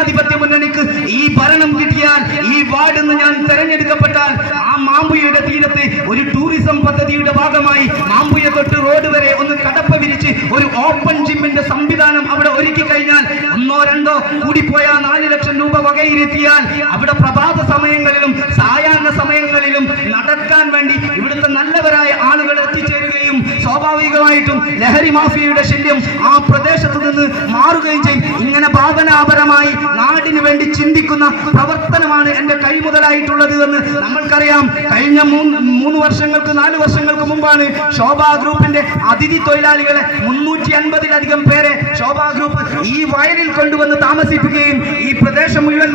ജനാധിപത്യ മുന്നണിക്ക് ഈ ഭരണം കിട്ടിയാൽ, ഈ വാർഡിൽ നിന്ന് ഞാൻ തെരഞ്ഞെടുക്കപ്പെട്ടാൽ, ആ മാമ്പുഴയുടെ തീരത്ത് ഒരു ടൂറിസം പദ്ധതിയുടെ ഭാഗമായി മാമ്പുഴ തൊട്ട് റോഡ് വരെ ഒന്ന് കടപ്പ വിരിച്ച് ഒരു ഓപ്പൺ ജിമ്മിന്റെ സംവിധാനം അവിടെ ഒരുക്കി കഴിഞ്ഞാൽ, 1-2 കൂടിപ്പോയാൽ 4 ലക്ഷം രൂപ വകയിരുത്തിയാൽ അവിടെ പ്രഭാത സമയങ്ങളിലും സായാഹ്ന സമയങ്ങളിലും നടക്കാൻ വേണ്ടി ഇവിടുത്തെ നല്ലവരായ ആളുകൾ എത്തിച്ചേരുകയും സ്വാഭാവികമായിട്ടും ലഹരി മാഫിയയുടെ ശല്യം ആ പ്രദേശത്ത് നിന്ന് മാറുകയും ചെയ്യും. ഇങ്ങനെ ഭാവനാപരമായി നാടിന് വേണ്ടി ചിന്തിക്കുന്ന പ്രവർത്തനമാണ് എന്റെ കൈമുതലായിട്ടുള്ളത് എന്ന് നമ്മൾക്കറിയാം. കഴിഞ്ഞ 3 വർഷങ്ങൾക്ക് 4 വർഷങ്ങൾക്ക് മുമ്പാണ് ശോഭാ ഗ്രൂപ്പിന്റെ അതിഥി തൊഴിലാളികളെ 350-ലധികം പേരെ ശോഭാ ഗ്രൂപ്പ് ഈ വയലിൽ കൊണ്ടുവന്ന് താമസിപ്പിക്കുകയും ഈ പ്രദേശം മുഴുവൻ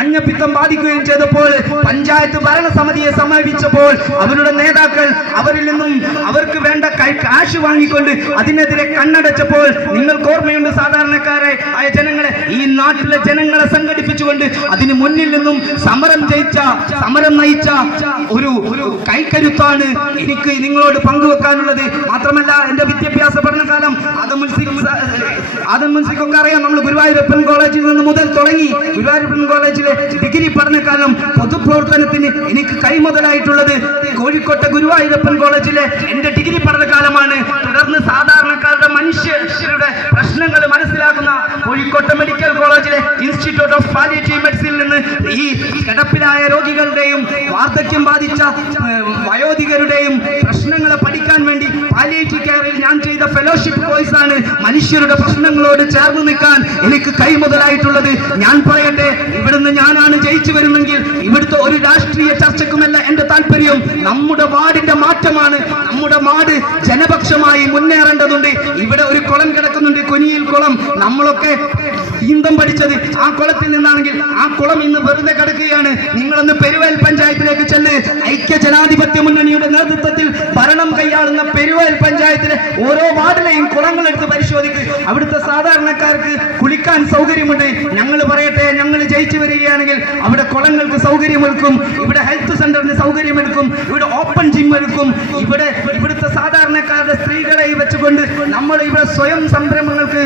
മഞ്ഞപ്പിത്തം ബാധിക്കുകയും ചെയ്തപ്പോൾ പഞ്ചായത്ത് ഭരണസമിതിയെ സമീപിച്ചപ്പോൾ അവരുടെ നേതാക്കൾ അവരിൽ നിന്നും അവർക്ക് വേണ്ട കാശ് വാങ്ങിക്കൊണ്ട് അതിനെതിരെ കണ്ണടച്ചപ്പോൾ നിങ്ങൾക്ക് ഓർമ്മയുണ്ട്, സാധാരണക്കാരെ ആയ ജനങ്ങളെ, ഈ നാട്ടിലെ ജനങ്ങളെ സംഘടിപ്പിച്ചുകൊണ്ട് അതിന് മുന്നിൽ നിന്നും സമരം നയിച്ച ഒരു കൈക്കരുത്താണ് എനിക്ക് നിങ്ങളോട് പങ്കുവെക്കാനുള്ളത്. മാത്രമല്ല, എന്റെ വിദ്യാഭ്യാസ പഠനകാലം ആദമുൽസിക്കൊക്കെ അറിയാം. നമ്മൾ ഗുരുവായൂരപ്പൻ കോളേജിൽ നിന്ന് മുതൽ തുടങ്ങി ഗുരുവായൂരപ്പൻ കോളേജിലെ ഡിഗ്രി പഠനകാലം പൊതുപ്രവർത്തനത്തിന് എനിക്ക് കൈമുതലായിട്ടുള്ളത് കോഴിക്കോട്ടെ ഗുരുവായൂരപ്പൻ കോളേജിലെ എന്റെ ഡിഗ്രി പഠനകാലമാണ്. തുടർന്ന് സാധാരണക്കാരുടെ മനുഷ്യരുടെ പ്രശ്നങ്ങൾ മനസ്സിലാക്കുന്ന കോഴിക്കോട്ടെ മെഡിക്കൽ കോളേജിലെ ഇൻസ്റ്റിറ്റ്യൂട്ട് ഓഫ് പാലിയേറ്റീവ് മെഡിസിനിൽ നിന്ന് ഈ കിടപ്പിലായ രോഗികളുടെയും വാർദ്ധക്യം ബാധിച്ച വയോധികരുടെയും പ്രശ്നങ്ങളെ പഠിക്കാൻ വേണ്ടി പാലിയേറ്റീവ് കെയറിൽ ഞാൻ ചെയ്ത ഫെലോഷിപ്പ് കോഴ്സാണ് മനുഷ്യരുടെ പ്രശ്നങ്ങളോട് ചേർന്ന് നിൽക്കാൻ എനിക്ക് കൈമുതലായിട്ടുള്ളത്. ഞാൻ പറയട്ടെ, ഇവിടുന്ന് ഞാനാണ് ജയിച്ചു വരുന്നെങ്കിൽ ഇവിടുത്തെ ഒരു രാഷ്ട്രീയ ചർച്ചക്കുമല്ല എന്റെ താല്പര്യം. നമ്മുടെ വാർഡിന്റെ മാറ്റമാണ്. നമ്മുടെ വാർഡ് ജനപക്ഷമായി മുന്നേറേണ്ടതുണ്ട്. ഇവിടെ ഒരു കുളം കിടക്കുന്നുണ്ട്, കുനിയിൽ കുളം. നമ്മളൊക്കെ നീന്തം പഠിച്ചത് ആ കുളത്തിൽ നിന്നാണെങ്കിൽ ആ കുളം ഇന്ന് വെറുതെ കിടക്കുകയാണ്. നിങ്ങളൊന്ന് പെരുവയൽ പഞ്ചായത്തിലേക്ക് ചെല്ല്. ഐക്യ ജനാധിപത്യ മുന്നണിയുടെ നേതൃത്വത്തിൽ ഭരണം കൈയാളുന്ന പെരുവയൽ പഞ്ചായത്തിലെ ഓരോ വാർഡിലെയും കുളങ്ങൾ എടുത്ത് പരിശോധിക്കുക. അവിടുത്തെ സാധാരണക്കാർക്ക് കുളിക്കാൻ സൗകര്യമുണ്ട്. ഞങ്ങൾ പറയട്ടെ, ഞങ്ങൾ ജയിച്ചു വരികയാണെങ്കിൽ അവിടെ കുളങ്ങൾക്ക് സൗകര്യമൊരുക്കും, ഇവിടെ ഹെൽത്ത് സെന്ററിന് സൗകര്യമൊരുക്കും, ഇവിടെ ഓപ്പൺ ജിം ഒരുക്കും. ഇവിടുത്തെ സാധാരണക്കാരുടെ സ്ത്രീകളെ വെച്ചുകൊണ്ട് നമ്മൾ ഇവിടെ സ്വയം സംരംഭങ്ങൾക്ക്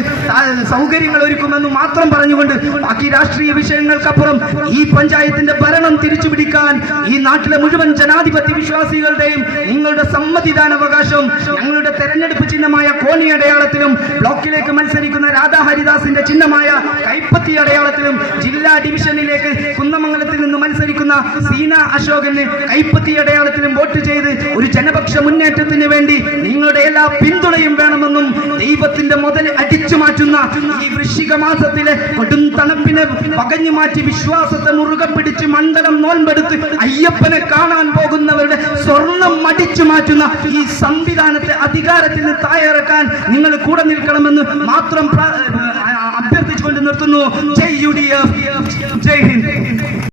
സൗകര്യങ്ങൾ ഒരുക്കുമെന്ന് മാത്രം പറഞ്ഞുകൊണ്ട് ബാക്കി രാഷ്ട്രീയ വിഷയങ്ങൾക്കപ്പുറം ഈ പഞ്ചായത്തിന്റെ ഭരണം തിരിച്ചുപിടിക്കാൻ ഈ നാട്ടിലെ മുഴുവൻ ജനാധിപത്യ വിശ്വാസികളുടെയും നിങ്ങളുടെ സമ്മതിദാനാവകാശവും ഞങ്ങളുടെ തെരഞ്ഞെടുപ്പ് ചിഹ്നമായ കോണി അടയാളത്തിലും, ബ്ലോക്കിലേക്ക് മത്സരിക്കുന്ന രാധാ ഹരിദാസിന്റെ ചിഹ്നമായ കൈപ്പത്തി അടയാളത്തിലും, ജില്ലാ ഡിവിഷനിലേക്ക് കുന്നമംഗലത്തിൽ നിന്ന് മത്സരിക്കുന്ന സീന അശോകന് കൈപ്പത്തി അടയാളത്തിലും വോട്ട് ചെയ്ത് ഒരു ജനപക്ഷ മുന്നേറ്റത്തിന് വേണ്ടി നിങ്ങളുടെ എല്ലാ പിന്തുണയും വേണമെന്നും, ദൈവത്തിന്റെ മുതൽ അടിച്ചു മാറ്റുന്ന ഈ വൃശ്ചിക മാസത്തിലെ കൊടും തണുപ്പിനെ പകഞ്ഞു മാറ്റി വിശ്വാസത്തെ മുറുകെ പിടിച്ച് മണ്ഡലം നോൻപെടുത്ത് അയ്യപ്പനെ കാണാൻ പോകുന്നവരുടെ സ്വർണം അടിച്ചു മാറ്റുന്ന ഈ സംവിധാനത്തെ അധികാരത്തിൽ നിന്ന് താഴെയിറക്കാൻ നിങ്ങൾ കൂടെ നിൽക്കണമെന്ന് മാത്രം അഭ്യർത്ഥിച്ചുകൊണ്ട് നിർത്തുന്നു. ജയ് UDF.